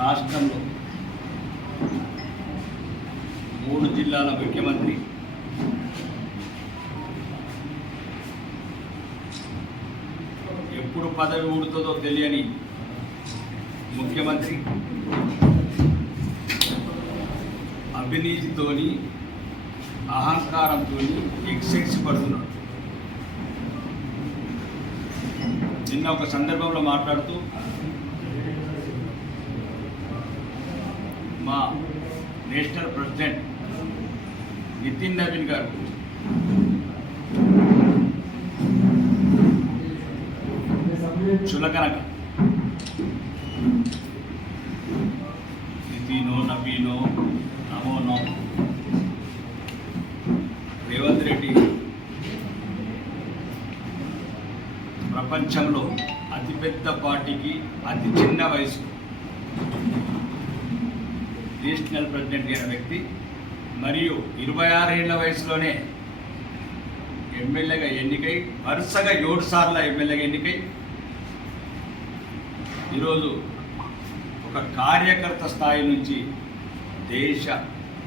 రాష్ట్రంలో 3 జిల్లాల ముఖ్యమంత్రి ఎప్పుడు పదవి ఊడుతుందో తెలియని ముఖ్యమంత్రి అవినీతితోని అహంకారంతో ఎక్సెక్స్ పడుతున్నాడు. నిన్న ఒక సందర్భంలో మాట్లాడుతూ మా నేషనల్ ప్రెసిడెంట్ నితిన్ నవీన్ గారు చులకనక నితినో నవీనో నమోనో రేవంత్ రెడ్డి ప్రపంచంలో అతిపెద్ద పార్టీకి అతి చిన్న వయసు నేషనల్ ప్రెసిడెంట్ అయిన వ్యక్తి మరియు 26 ఏళ్ల వయసులోనే ఎమ్మెల్యేగా ఎన్నికై వరుసగా 7 సార్లు ఎమ్మెల్యేగా ఎన్నికై ఈరోజు ఒక కార్యకర్త స్థాయి నుంచి దేశ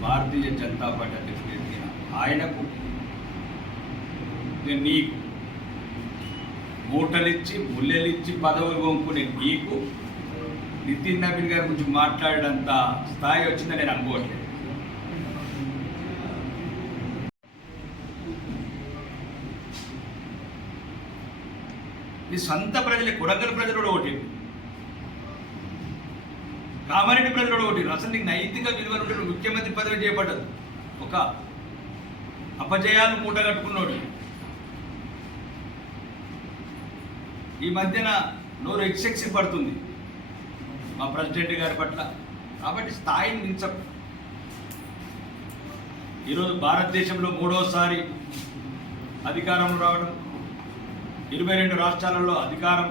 భారతీయ జనతా పార్టీ అధ్యక్షుడు ఎదిగిన ఆయనకు నీకు మూటలిచ్చి ముల్లెలిచ్చి పదవులు కొనుక్కునే నీకు నితిన్ నవీన్ గారి గురించి మాట్లాడేంత స్థాయి వచ్చిందని నేను అనుకోవట్లేదు. ఈ సొంత ప్రజలే కొడంగల్ ప్రజలు కూడా ఓటేరు, కామారెడ్డి ప్రజలు కూడా ఓటేరు. అసలు నీకు నైతిక విలువ నుండి ముఖ్యమంత్రి పదవి చేపట్టదు. ఒక అపజయాలు మూట కట్టుకున్నాడు. ఈ మధ్యన నోరు ఎక్సెక్సి పడుతుంది మా ప్రెసిడెంట్ గారి పట్ల. కాబట్టి స్థాయిని మించం. ఈరోజు భారతదేశంలో 3వసారి అధికారంలో రావడం, 22 రాష్ట్రాలలో అధికారం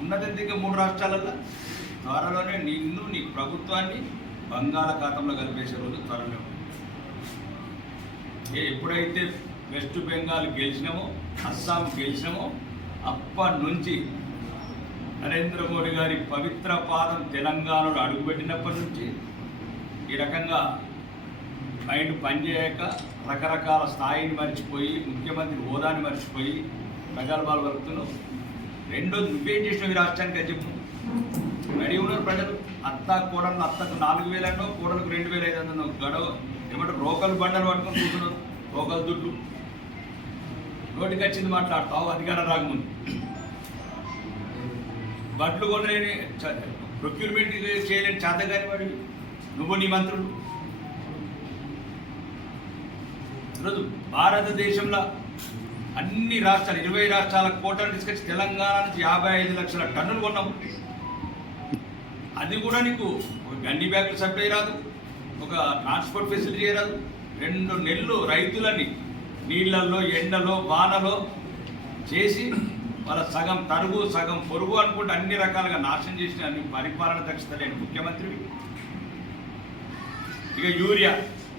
ఉన్నదంతగా 3 రాష్ట్రాలలో త్వరలోనే నిన్ను నీ ప్రభుత్వాన్ని బంగాళాఖాతంలో కలిపేసే రోజు త్వరలో. ఎప్పుడైతే వెస్ట్ బెంగాల్ గెలిచినామో, అస్సాం గెలిచినామో అప్పటి నుంచి నరేంద్ర మోడీ గారి పవిత్ర పాదం తెలంగాణలో అడుగుపెట్టినప్పటి నుంచి ఈ రకంగా మైండ్ పనిచేయక రకరకాల స్థాయిని మర్చిపోయి, ముఖ్యమంత్రి హోదాని మర్చిపోయి ప్రగల్భాలు వలుపుతున్నావు. రెండోది నువ్వేం చేసినావు ఈ రాష్ట్రానికి అని చెప్పు. రెడీ ఉన్నారు ప్రజలు. కోడలు అత్తకు 4,000 కోడలకు 2,500 గడవ ఏమంటే రోకలు బండలు పట్టుకొని కూర్చున్నారు. రోకలు దుడ్లు నోటికి వచ్చింది మాట్లాడతావు అధికారం రాకముందు. బట్లు కొనలేని ప్రొక్యూర్మెంట్ చేయలేని చేతగాని వాడివి నువ్వు, నీ మంత్రులు. ఈరోజు భారతదేశంలో అన్ని రాష్ట్రాలు 20 రాష్ట్రాల కోటలు తీసుకొచ్చి తెలంగాణ నుంచి 55 లక్షల టన్నులు కొన్నాము. అది కూడా నీకు ఒక గండి బ్యాగులు సప్లై రాదు, ఒక ట్రాన్స్పోర్ట్ ఫెసిలిటీ రాదు. 2 నెలలు రైతులని నీళ్లలో ఎండలో వానలో చేసి వాళ్ళ సగం తరుగు సగం పొరుగు అనుకుంటే అన్ని రకాలుగా నాశనం చేసిన అన్ని పరిపాలన దక్షత లేని ముఖ్యమంత్రి. ఇక యూరియా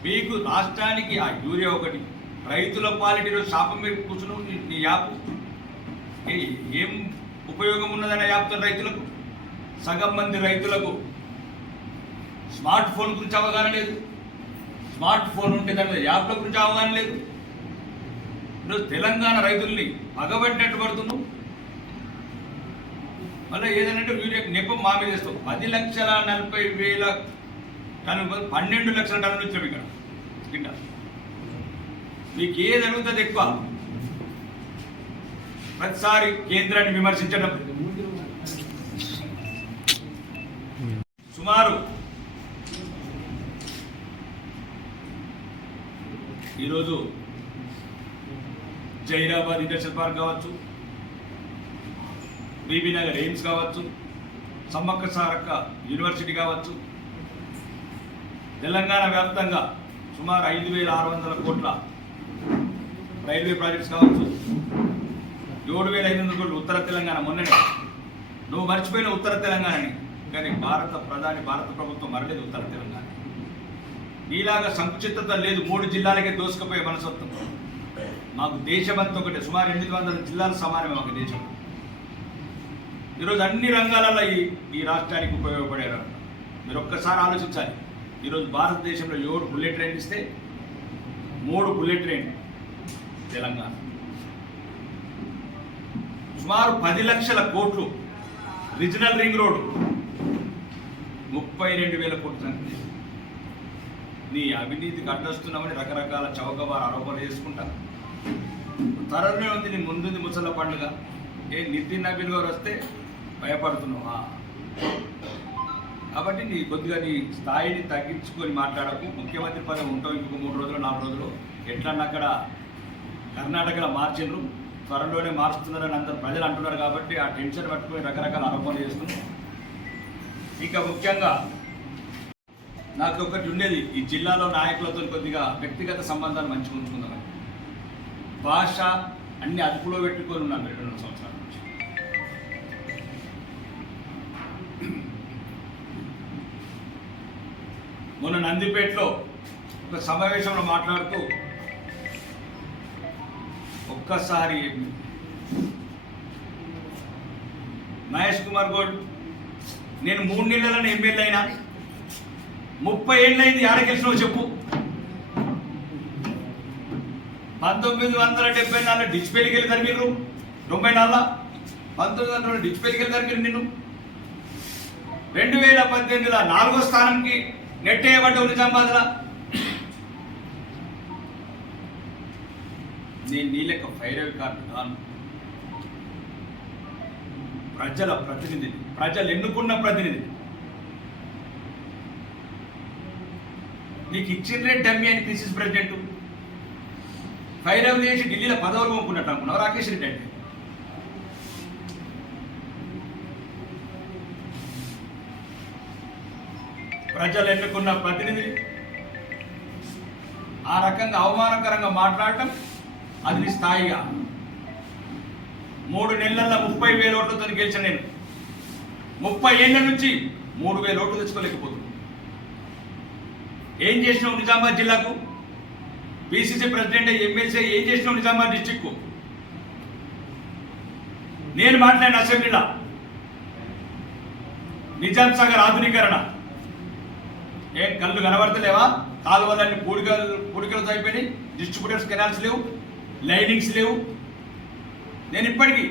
మీకు రాష్ట్రానికి ఆ యూరియా ఒకటి రైతుల పాలిటీలో శాపం మీద కూర్చున్నావు. నీ యాప్ ఏం ఉపయోగం ఉన్నదనే యాప్తో రైతులకు, సగం మంది రైతులకు స్మార్ట్ ఫోన్ గురించి అవగాహన లేదు. స్మార్ట్ ఫోన్ ఉంటే దాని మీద యాప్ల గురించి అవగాహన లేదు. ఈరోజు తెలంగాణ రైతుల్ని పగబట్టినట్టు పడుతున్నావు. మళ్ళీ ఏదైనా యూరియా నెపం మా మీద వేస్తావు. 10,40,000 టన్నులు 12 లక్షల టన్నులు ఇచ్చాం ఇక్కడ కింద. మీకు ఏది అడుగుతుంది ఎక్కువ? ప్రతిసారి కేంద్రాన్ని విమర్శించడం. సుమారు ఈరోజు జైరాబాద్ ఇండస్ట్రియల్ పార్క్ కావచ్చు, బీబీనగర్ ఎయిమ్స్ కావచ్చు, సమ్మక్క సారక్క యూనివర్సిటీ కావచ్చు, తెలంగాణ వ్యాప్తంగా సుమారు 5,600 కోట్ల రైల్వే ప్రాజెక్ట్స్ కావచ్చు, 7,500 కోట్లు ఉత్తర తెలంగాణ. మొన్ననే నువ్వు మర్చిపోయిన ఉత్తర తెలంగాణని, కానీ భారత ప్రభుత్వం మరలేదు ఉత్తర తెలంగాణ. నీలాగా సంకుచితత లేదు. 3 జిల్లాలకే దోసుకుపోయే మనసత్వం. మాకు దేశమంతా ఒకటే, సుమారు 800 జిల్లాలు సమానమే మాకు దేశం. ఈరోజు అన్ని రంగాలలో ఈ రాష్ట్రానికి ఉపయోగపడేవారు. మీరు ఒక్కసారి ఆలోచించాలి. ఈరోజు భారతదేశంలో 7 బుల్లెట్ ట్రైన్ ఇస్తే 3 బుల్లెట్ ట్రైన్ తెలంగాణ. సుమారు 10 లక్షల కోట్లు రీజనల్ రింగ్ రోడ్ 32,000 కోట్లు. నీ అవినీతికి అడ్డొస్తున్నామని రకరకాల చౌకబారు ఆరోపణలు చేసుకుంటా. త్వరలోనే ఉంది నీ ముందుంది ముసళ్ళ పండుగ. నితిన్ నవీన్ గారు వస్తే భయపడుతున్నావా? కాబట్టి నీ కొద్దిగా నీ స్థాయిని తగ్గించుకొని మాట్లాడకు. ముఖ్యమంత్రి పదవి ఉంటావు ఇంకొక 3 రోజులు 4 రోజులు. ఎట్లన్నా అక్కడ కర్ణాటకలో మార్చిండ్రు, త్వరలోనే మారుస్తున్నారని అందరు ప్రజలు అంటున్నారు. కాబట్టి ఆ టెన్షన్ పట్టుకొని రకరకాల ఆరోపణలు చేస్తున్నారు. ఇంకా ముఖ్యంగా నాకు ఒకటి ఉండేది, ఈ జిల్లాలో నాయకులతో కొద్దిగా వ్యక్తిగత సంబంధాలు మంచిగా ఉంచుకుందామని. భాష అన్ని అదుపులో పెట్టుకొని ఉన్నాను 2 సంవత్సరాల నుంచి. మొన్న నందిపేటలో ఒక సమావేశంలో మాట్లాడుతూ ఒక్కసారి మహేష్ కుమార్ గౌడ్, నేను 3 నెలలను ఎమ్మెల్యే అయినా 30 ఏళ్ళైంది, ఆడ గెలిచినావు చెప్పు. 1974 డిచ్పేలికి వెళ్ళి తరిమిరు, 94 1900 డిచ్పేలికి వెళ్ళి తరిమిరు నిన్ను. 2018లో 4వ స్థానంకి నెట్టేయబడ్డావు నిజామాబాద్లో. నేను నీ లెక్క ఫైరవి కాదు కాను. ప్రజల ప్రతినిధి, ప్రజలు ఎన్నుకున్న ప్రతినిధి. నీకు ఇచ్చిండ్రే డమ్మి అని పిసిసి ప్రెసిడెంట్. ఫైరవ్ చేసి ఢిల్లీలో పదవులు కొనుక్కున్నట్టు అనుకున్నావు రాకేష్ రెడ్డి అంటే. ప్రజలు ఎన్నుకున్న ప్రతినిధి ఆ రకంగా అవమానకరంగా మాట్లాడటం అది నీ స్థాయిగా. 3 నెలల్లో 30,000 ఓట్లతో గెలిచిన నేను 30 ఏళ్ళ నుంచి 3,000 ఓట్లు తెచ్చుకోలేకపోతున్నాను. ఏం చేసినావు నిజామాబాద్ జిల్లాకు? పిసిసి ప్రెసిడెంట్ ఎమ్మెల్సీ ఏం చేసినావు నిజామాబాద్ డిస్టిక్కు? నేను మాట్లాడిన అసెంబ్లీలో నిజాం సాగర్ ఆధునీకరణ ఏం కళ్ళు కనబడతలేవా? కాలువలన్నీ పూడికలతో అయిపోయినాయి, డిస్ట్రిబ్యూటర్స్ కెనాల్స్ లేవు, లైనింగ్స్ లేవు. నేను ఇప్పటికీ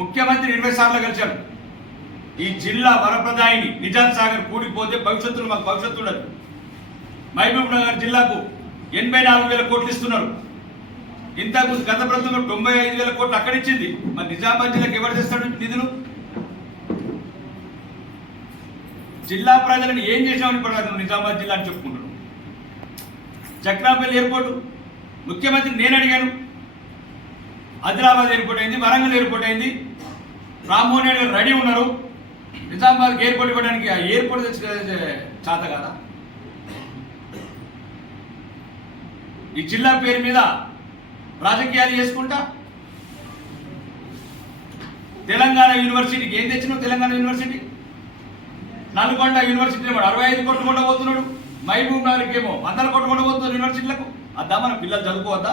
ముఖ్యమంత్రి 20 సార్లు కలిశాను. ఈ జిల్లా వరప్రదాయిని నిజాం సాగర్ కూడిపోతే భవిష్యత్తులో మాకు భవిష్యత్తు ఉండదు. మహబూబ్ నగర్ జిల్లాకు 84,000 కోట్లు ఇస్తున్నారు. ఇంతకు గత ప్రభుత్వం 95,000 కోట్లు అక్కడిచ్చింది. మరి నిజామాబాద్ జిల్లాకు ఎవరు తెస్తాడు నిధులు? జిల్లా ప్రజలను ఏం చేసామని ఇప్పుడు నిజామాబాద్ జిల్లా అని చెప్పుకుంటున్నాను. చక్రాపల్లి ఎయిర్పోర్టు ముఖ్యమంత్రి నేను అడిగాను. ఆదిలాబాద్ ఎయిర్పోర్ట్ అయింది, వరంగల్ ఎయిర్పోర్ట్ అయింది. రామ్మోహన్ రెడ్డి గారు రెడీ ఉన్నారు. నిజామాబాద్కి ఎయిర్పోర్ట్ ఇవ్వడానికి ఆ ఎయిర్పోర్ట్ తెచ్చి చేత కదా. ఈ జిల్లా పేరు మీద రాజకీయాలు చేసుకుంటా తెలంగాణ యూనివర్సిటీకి ఏం తెచ్చినావు? తెలంగాణ యూనివర్సిటీ నల్గొండ యూనివర్సిటీ 65 కోట్లు కొట్టబోతున్నాడు. మహబూబ్ నగర్కి ఏమో 100 కోట్లు కొట్టబోతున్నారు యూనివర్సిటీలకు. అద్దా మన పిల్లలు చదువుకోవద్దా?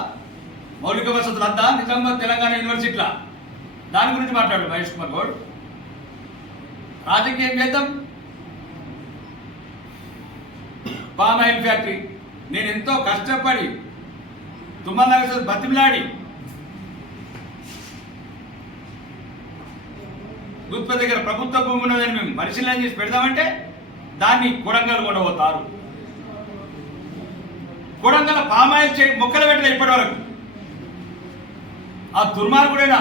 మౌలిక వసతులు అద్దా నిజామాబాద్ తెలంగాణ యూనివర్సిటీలా? దాని గురించి మాట్లాడు మహేష్ కుమార్ గౌడ్. రాజకీయం చేద్దాం. పామ్ ఆయిల్ ఫ్యాక్టరీ నేను ఎంతో కష్టపడి తుమ్మల బతిమిలాడి గుత్ప దగ్గర ప్రభుత్వ భూమి ఉన్నదని మేము పరిశీలన చేసి పెడదామంటే దాన్ని కొడంగల్ కొనబోతారు. కొడంగల్ పామాయిల్ మొక్కలు పెట్టలేదు ఇప్పటి వరకు. ఆ దుర్మార్గుడైన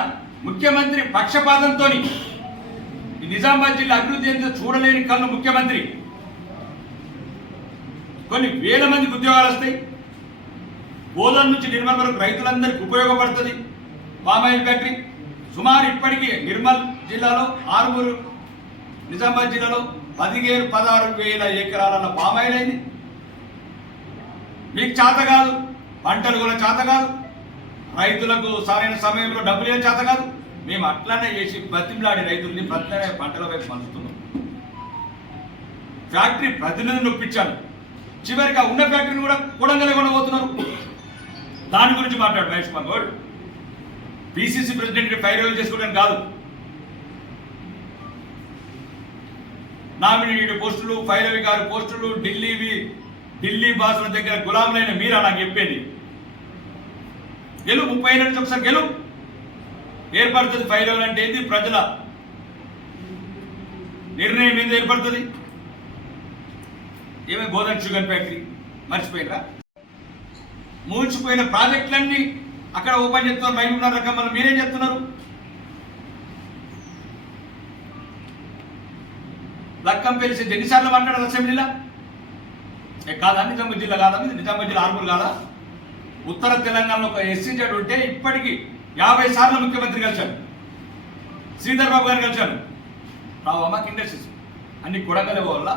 ముఖ్యమంత్రి పక్షపాతంతో ఈ నిజామాబాద్ జిల్లా అభివృద్ధి ఏంటో చూడలేని కళ్ళు ముఖ్యమంత్రి. కొన్ని వేల మందికి ఉద్యోగాలు వస్తాయి. బోధన నుంచి నిర్మల్ వరకు రైతులందరికీ ఉపయోగపడుతుంది పామాయిల్ ఫ్యాక్టరీ. సుమారు ఇప్పటికీ నిర్మల్ జిల్లాలో 6 నిజామాబాద్ జిల్లాలో 15-16,000 ఎకరాల పామాయిల్ అయింది. మీకు చేత కాదు, పంటలు కూడా చేత కాదు, రైతులకు సరైన సమయంలో డబ్బులు ఏం చేత కాదు. మేము అట్లనే చేసి బతిమలాడి రైతుల్ని ప్రతినే పంటల వైపు మలుస్తున్నాం. ఫ్యాక్టరీ ప్రతినిధిని ఒప్పించాను. చివరికి ఉన్న ఫ్యాక్టరీని కూడా కొడంగల్ కొనబోతున్నారు. దాని గురించి మాట్లాడు Mahesh Kumar Goud. PCC president fire చేసుకోవడానికి కాదు. నామినేటెడ్ పోస్టులు, పైరవి గారి పోస్టులు, ఢిల్లీ బాసుల దగ్గర గులాంలైన మీరా నాకు చెప్పేది. గెలు 30 నుంచి ఒకసారి గెలు ఏర్పడుతుంది. పైరవులు అంటే ఏంది? ప్రజల నిర్ణయం మీద ఏర్పడుతుంది. ఏమే గోదావరి షుగర్ ఫ్యాక్టరీ మర్చిపోయినరా? మూర్చిపోయిన ప్రాజెక్టులన్నీ అక్కడ ఓపెన్ చేస్తున్నారు. బయట రకం మళ్ళీ మీరేం చెప్తున్నారు? లక్కం పెలిసి ఎన్నిసార్లు మాట్లాడారు అసెంబ్లీలో? కాదా నిజామాబాద్ జిల్లా? కాదా నిజామాబాద్ జిల్లా ఆర్మూర్ కాదా? ఉత్తర తెలంగాణలో ఒక ఎస్సీజెడ్ ఉంటే ఇప్పటికీ 50 సార్లు ముఖ్యమంత్రి కలిశారు. శ్రీధర్ బాబు గారు కలిశారు. రావు అమ్మకి ఇండస్ట్రీస్ అన్ని కొడంగల్ ఇవ్వాల,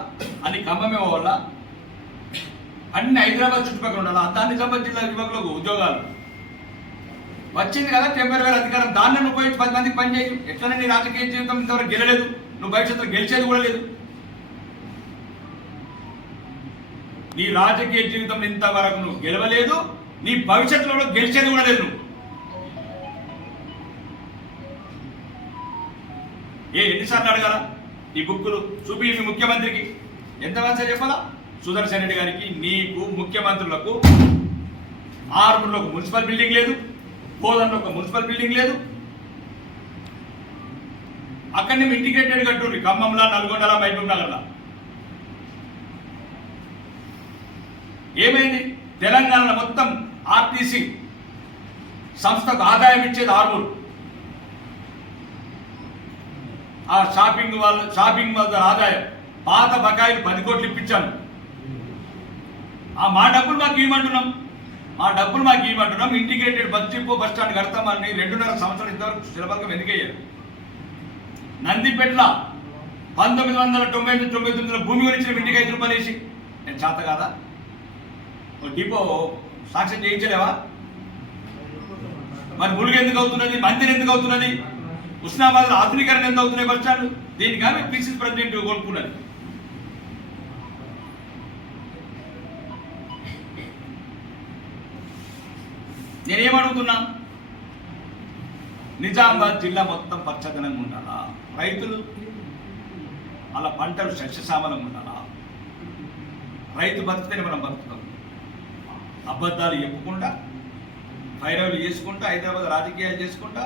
అన్ని ఖమ్మం ఇవ్వాల, అన్ని హైదరాబాద్ చుట్టుపక్కల ఉండాలి. దాన్ని నిజామాబాద్ జిల్లా యువకులకు ఉద్యోగాలు వచ్చింది కదా, టెంపరీ అధికారం. దాన్ని ఉపయోగించి 10 మందికి పని చేయు. ఎట్లనే నీ రాజకీయ జీవితం ఇంతవరకు గెలలేదు, నువ్వు భవిష్యత్తులో గెలిచేది కూడా లేదు. నీ రాజకీయ జీవితం ఇంతవరకు నువ్వు గెలవలేదు, నీ భవిష్యత్తులో గెలిచేది కూడా లేదు. నువ్వు ఎన్నిసార్లు అడగాల? ఈ బుక్కులు చూపి మీ ముఖ్యమంత్రికి ఎంతమంది చెప్పాలా? సుదర్శన్ రెడ్డి గారికి, నీకు, ముఖ్యమంత్రులకు ఆర్మూర్లో ఒక మున్సిపల్ బిల్డింగ్ లేదు, కోదంలో ఒక మున్సిపల్ బిల్డింగ్ లేదు. అక్కడనే ఇంటిగ్రేటెడ్ కట్టుండ్రి ఖమ్మంలో, నల్గొండలా, మహబూబ్ నగర్లా. ఏమైంది? తెలంగాణలో మొత్తం ఆర్టీసీ సంస్థకు ఆదాయం ఇచ్చేది ఆర్మూర్. ఆ షాపింగ్ వాళ్ళ ఆదాయం, పాత బకాయిలు 10 కోట్లు ఇప్పించాను. మా డబ్బులు మాకు ఇవ్వమంటున్నాం. Integrated bus depot, bus stand కడతామని 2.5 సంవత్సరాలు ఇంతవరకు శిలబలకం ఎందుకయ్యారు? నందిపేటలో 1999 భూమి గురించి ఇంటికి 5 రూపాయలు వేసి నేను చేత కాదా? డిపో సాక్ష్యం చేయించలేవా? మరి ములుగు ఎందుకు అవుతున్నది? మందిర్ ఎందుకు అవుతున్నది? హుస్నాబాద్ ఆధునీకరణ ఎంత అవుతున్నాయి బస్ స్టాండ్? దీనికి కానీ పిసిసి ప్రెసిడెంట్ కోరుకున్నది. నేనేమడుగుతున్నా, నిజామాబాద్ జిల్లా మొత్తం పచ్చదనంగా ఉండాలా? రైతులు అలా పంటలు సస్యశ్యామలంగా ఉండాలా? రైతు బతికితేనే మనం బతుకుతాం. అబద్ధాలు చెప్పుకుంటా, పైరవులు చేసుకుంటా, హైదరాబాద్ రాజకీయాలు చేసుకుంటా,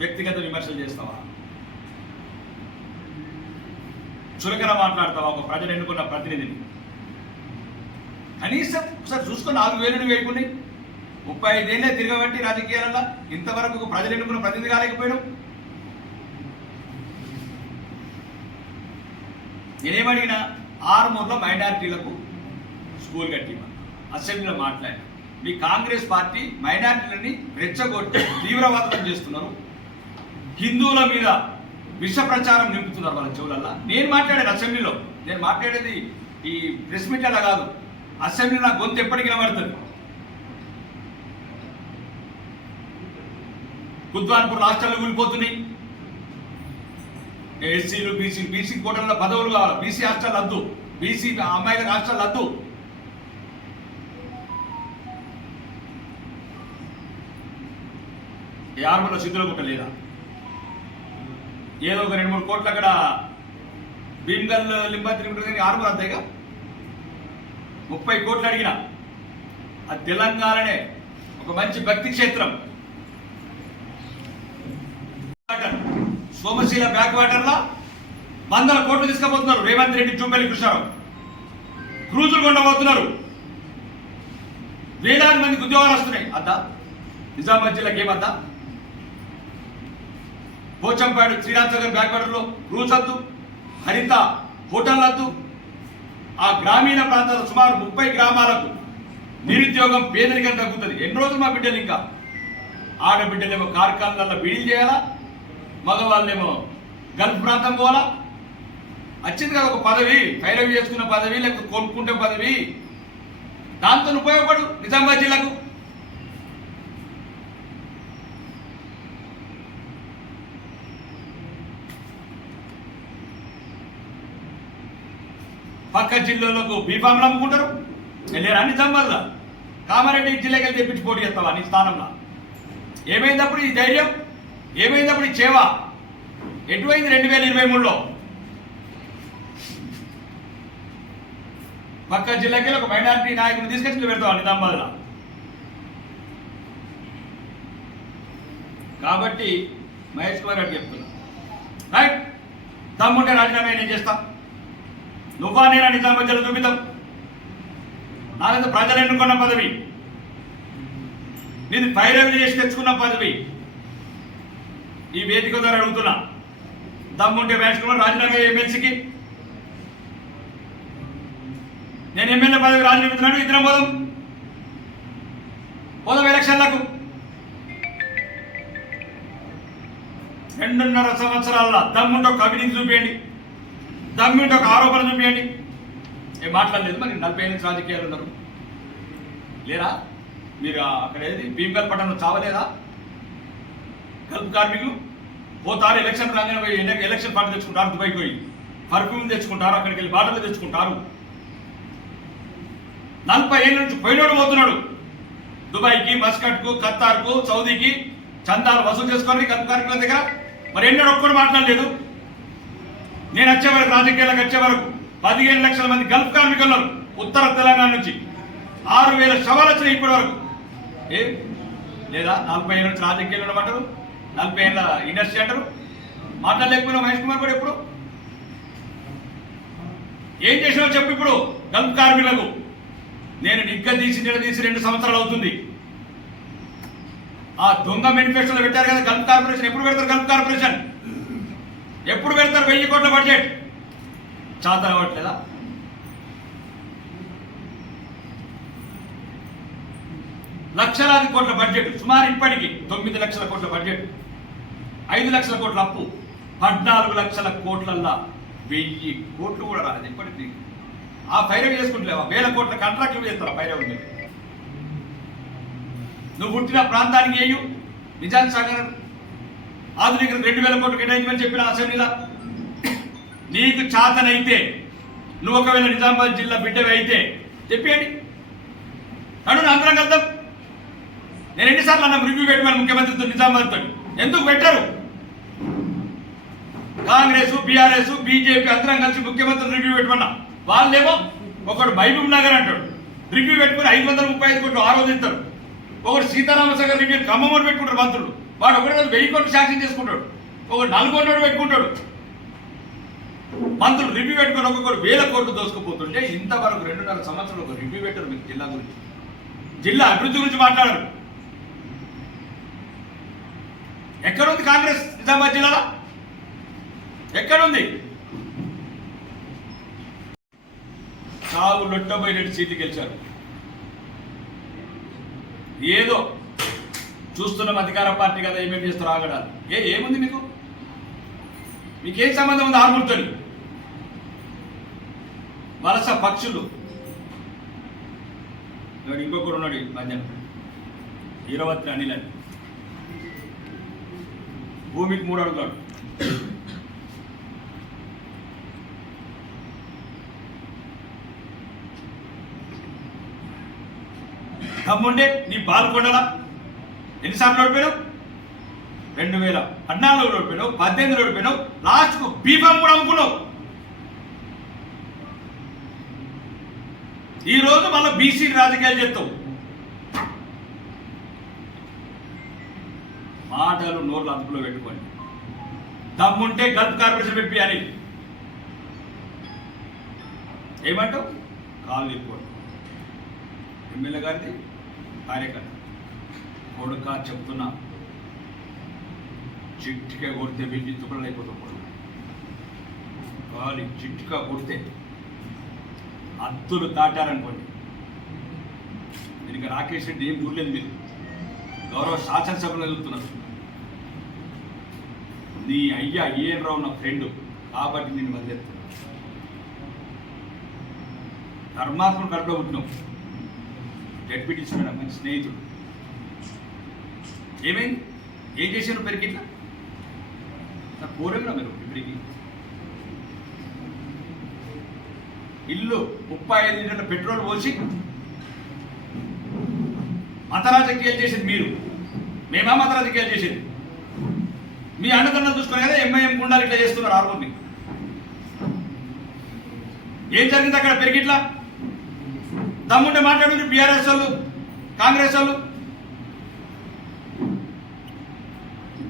వ్యక్తిగత విమర్శలు చేస్తావా? చులకన మాట్లాడతావా? ఒక ప్రజలు ఎన్నుకున్న ప్రతినిధిని కనీసం ఒకసారి చూసుకుని 4,000 వేయకుని 35 ఏళ్ళే తిరగబట్టి రాజకీయాలలో ఇంతవరకు ఒక ప్రజలు ఎన్నుకున్న ప్రతినిధి కాలేకపోయాడు. నేనేమడిగినా ఆర్మూర్లో మైనారిటీలకు స్కూల్ కట్టిమని అసెంబ్లీలో మాట్లాడినా. మీ కాంగ్రెస్ పార్టీ మైనారిటీలని రెచ్చగొట్టి తీవ్రవాదం చేస్తున్నారు, హిందువుల మీద విష ప్రచారం నింపుతున్నారు వాళ్ళ చెవులల్లా. నేను మాట్లాడాను అసెంబ్లీలో. నేను మాట్లాడేది ఈ ప్రెస్ మీట్ అలా కాదు. అసెంబ్లీ నా గొంతు ఎప్పటికీ నిలబడుతుంది. కుద్వాన్పూర్ రాష్ట్రాలు కూలిపోతున్నాయి. ఎస్సీలు, బీసీ కోటల్లో పదవులు కావాలి. బీసీ హాస్టల్ వద్దు, బీసీ అమ్మాయిలకు హాస్టల్ వద్దు. ఆర్మూర్లో సిద్ధులగుట్ట లేదా? ఏదో ఒక 2-3 కోట్లు అక్కడ భీమ్గల్ లింబాద్రి ఆర్మూర్ అంతేగా. 30 కోట్లు అడిగిన. అది తెలంగాణనే ఒక మంచి భక్తి క్షేత్రం. సోమశీల బ్యాక్ వాటర్లో 100 కోట్లు తీసుకుపోతున్నారు రేవంత్ రెడ్డి, జూపల్లి కృష్ణారావు. క్రూజులు కొండబోతున్నారు. వేలాది మందికి ఉద్యోగాలు వస్తున్నాయి. అద్దా నిజామాబాద్ జిల్లాకి ఏమద్దా? పోచంపాడు, శ్రీరామసాగర్ బ్యాక్ వాటర్లో క్రూజ్ వద్దు, హరిత హోటల్ వద్దు. ఆ గ్రామీణ ప్రాంతాల సుమారు 30 గ్రామాలకు నిరుద్యోగం, పేదరికం తగ్గుతుంది. ఎన్ని రోజులు మా బిడ్డలు? ఇంకా ఆడబిడ్డలేమో కార్ఖానాలలో బీడీలు చేయాలా, మగవాళ్ళేమో గల్ఫ్ ప్రాంతం పోవాలా. వచ్చింది కదా ఒక పదవి, పైరవి చేసుకున్న పదవి, లేకపోతే కొనుక్కుంటే పదవి. దాంతో ఉపయోగపడు నిజామాబాద్ జిల్లాకు. పక్క జిల్లాలకు బీఫామ్లు అమ్ముకుంటారు. వెళ్ళారా నిజామాబాద్లో? కామారెడ్డి జిల్లాకి వెళ్ళి తెప్పించి పోటీ చేస్తావా నీ స్థానంలో? ఏమైందప్పుడు ఈ ధైర్యం? ఏమైందప్పుడు ఈ చేవ? ఎటువైంది 2023లో? పక్క జిల్లాకి ఒక మైనారిటీ నాయకుని తీసుకొచ్చి పెడతాం నిజామాబాద్లో. కాబట్టి మహేష్ కుమార్ గారు చెప్తున్నా, రైట్, దమ్ముంటే రాజీనామా నేను చేస్తా. నువ్వా నేనా నిజామాబాద్ జిల్లా చూపిద్దాం. నాదైతే ప్రజలు ఎన్నుకున్న పదవి, నేను పైరవి చేసి తెచ్చుకున్న పదవి. ఈ వేదిక ద్వారా అడుగుతున్నా, దమ్ముంటే మహేష్ కుమార్ రాజీనామా ఎమ్మెల్సీకి. నేను ఎమ్మెల్యే పదవి రాజీనామా, ఇద్దరం పోదాం ఎలక్షన్లకు. 2.5 సంవత్సరాల దమ్ముంటే ఒక అవినీతి చూపించండి, దమ్ముంటే ఒక ఆరోపణ చూపించండి. ఏం మాట్లాడలేదు. మరి 40 ఏళ్ళ నుంచి రాజకీయాలు ఉన్నారు లేరా? మీరు అక్కడ ఏది భీమకల్ పట్టణంలో చావలేదా? కలుపు కార్మికులు పోతారు, ఎలక్షన్ రాగానే పోయి ఎలక్షన్ ఫండ్ తెచ్చుకుంటారు, దుబాయ్కి పోయి పర్ఫ్యూమ్ తెచ్చుకుంటారు, అక్కడికి వెళ్ళి బాటలు తెచ్చుకుంటారు. 40 ఏళ్ళ నుంచి పోయినోడు పోతున్నాడు దుబాయ్కి, మస్కట్కు, ఖత్తార్కు, సౌదీకి చందాలు వసూలు చేసుకోవాలి కలుపు కార్మికుల దగ్గర. మరి ఎన్నడూ ఒక్కడు మాట్లాడలేదు. నేను వచ్చే వరకు, రాజకీయాలకు వచ్చే వరకు 15 లక్షల మంది గల్ఫ్ కార్మికులు ఉన్నారు ఉత్తర తెలంగాణ నుంచి. 6,000 శవాలు వచ్చినాయి ఇప్పటి వరకు. ఏం లేదా? 40 ఏళ్ళ నుంచి రాజకీయాలు ఉండమంటారు, 40 ఏళ్ళ ఇండస్ట్రీ అంటారు. మాట్లాడలేకపోయినా మహేష్ కుమార్ కూడా ఎప్పుడు ఏం చేసినా చెప్పు. ఇప్పుడు గల్ఫ్ కార్మికులకు నేను నిగ్గదీసి నిలదీసి 2 సంవత్సరాలు అవుతుంది. ఆ దొంగ మేనిఫెస్టోలో పెట్టారు కదా గల్ఫ్ కార్పొరేషన్. ఎప్పుడు పెడతారు గల్ఫ్ కార్పొరేషన్? ఎప్పుడు పెడతారు? 1000 కోట్ల బడ్జెట్ చాతన అవ్వట్లేదా? లక్షలాది కోట్ల బడ్జెట్, సుమారు ఇప్పటికి 9 లక్షల కోట్ల బడ్జెట్, 5 లక్షల కోట్ల అప్పు, 14 లక్షల కోట్లల్లా 1000 కోట్లు కూడా రాలేదు ఇప్పటికి. ఆ పైరవి చేసుకుంటలేవా? 1000 కోట్ల కాంట్రాక్ట్లు చేస్తారా పైరవి? నువ్వు పుట్టిన ప్రాంతానికి వేయు. నిజాం సాగర్ ఆధునిక 2000 కోట్లు కేటాయించమని చెప్పిన అసెంబ్లీలో. నీకు చాతనైతే, నువ్వు ఒకవేళ నిజామాబాద్ జిల్లా బిడ్డవి అయితే చెప్పేయండి, నన్ను అందరం కలుద్దాం. నేను ఎన్నిసార్లు అన్న రివ్యూ పెట్టమని ముఖ్యమంత్రితో, నిజామాబాద్తో. ఎందుకు పెట్టరు? కాంగ్రెస్, బీఆర్ఎస్, బీజేపీ అందరం కలిసి ముఖ్యమంత్రి రివ్యూ పెట్టమన్నా. వాళ్ళేమో ఒకడు మహబూబ్ నగర్ అంటాడు, రివ్యూ పెట్టుకుని 535 కోట్లు ఆరోధిస్తారు. ఒకడు సీతారామసాగర్ రివ్యూ ఖమ్మం పెట్టుకుంటారు మంత్రులు. వాడు ఒకటి రోజు 1000 కోట్లు శాంక్షన్ చేసుకుంటాడు, ఒకడు 4 కోట్లు పెట్టుకుంటాడు. మంత్రులు రివ్యూ పెట్టుకుని ఒక్కొక్కరు 1000 కోట్లు దోసుకుపోతుంటే ఇంతవరకు 2.5 సంవత్సరాలు ఒక రివ్యూ పెట్టారు. మీకు జిల్లా గురించి, జిల్లా అభివృద్ధి గురించి మాట్లాడారు. ఎక్కడుంది కాంగ్రెస్ నిజామాబాద్ జిల్లాలో? ఎక్కడుంది? సాగు లొట్టబోయినట్టు సీట్లు గెలిచారు. ఏదో చూస్తున్నాం అధికార పార్టీ కదా, ఏమేమి చేస్తారు ఆగడాలు. ఏముంది మీకు? మీకేం సంబంధం ఉంది ఆర్మూర్తోని? వలస పక్షులు. ఇంకొకరు ఉన్నాడు మధ్యాహ్నం, ఈరవత్రి అనిల్ అని, భూమికి 3 అడుగుతాడు. దమ్ముండే నీ బాల్కొండలా ఎన్నిసార్లు ఓడిపోయావు? 2014లో ఓడిపోయావు, 18లో ఓడిపోయావు, లాస్ట్కు బీఫామ్ కూడా అమ్ముకున్నావు. ఈ రోజు మళ్ళీ బీసీ రాజకీయాలు చేస్తావు. మాటలు నోర్లు అదుపులో పెట్టుకోండి. దమ్ముంటే గల్ఫ్ కార్పొరేషన్ పెట్టి అని ఏమంటావు? కాళ్ళు ఇవ్వకూడదు. ఎమ్మెల్యే గారిది కార్యకర్త కొడుక చెప్తున్నా, చిట్టిగా కొడితే వెళ్ళి తుకడలు అయిపోతాం. కాలి చిట్టిగా కొడితే అద్దులు దాటారనుకోండి. దీనికి రాకేష్ రెడ్డి ఏం చూడలేదు. మీరు గౌరవ శాసనసభలో ఎదుగుతున్నారు. నీ అయ్యా ఏం రావు నా ఫ్రెండ్ కాబట్టి నేను వదిలేస్తున్నా. ధర్మాత్మను కడుపులో పుట్టినావు. డెప్యూటీస్ మేడం మంచి స్నేహితుడు. ఏమైంది? ఏం చేశాను పెరిగిట్లా? నాకు కోరేగా మీరు ఇప్పటికి ఇల్లు 35 లీటర్ల పెట్రోల్ పోసి మత రాజకీయాలు చేసేది మీరు. మేమా మత రాజకీయాలు చేసేది? మీ అన్నదన్న చూసుకుని కదా ఎంఐఎం గుండాలు ఇట్లా చేస్తున్నారు. ఆర్మూర్ని ఏం జరిగింది అక్కడ పెరిగిట్లా? దమ్ముంటే మాట్లాడుతుంది బీఆర్ఎస్ వాళ్ళు, కాంగ్రెస్ వాళ్ళు.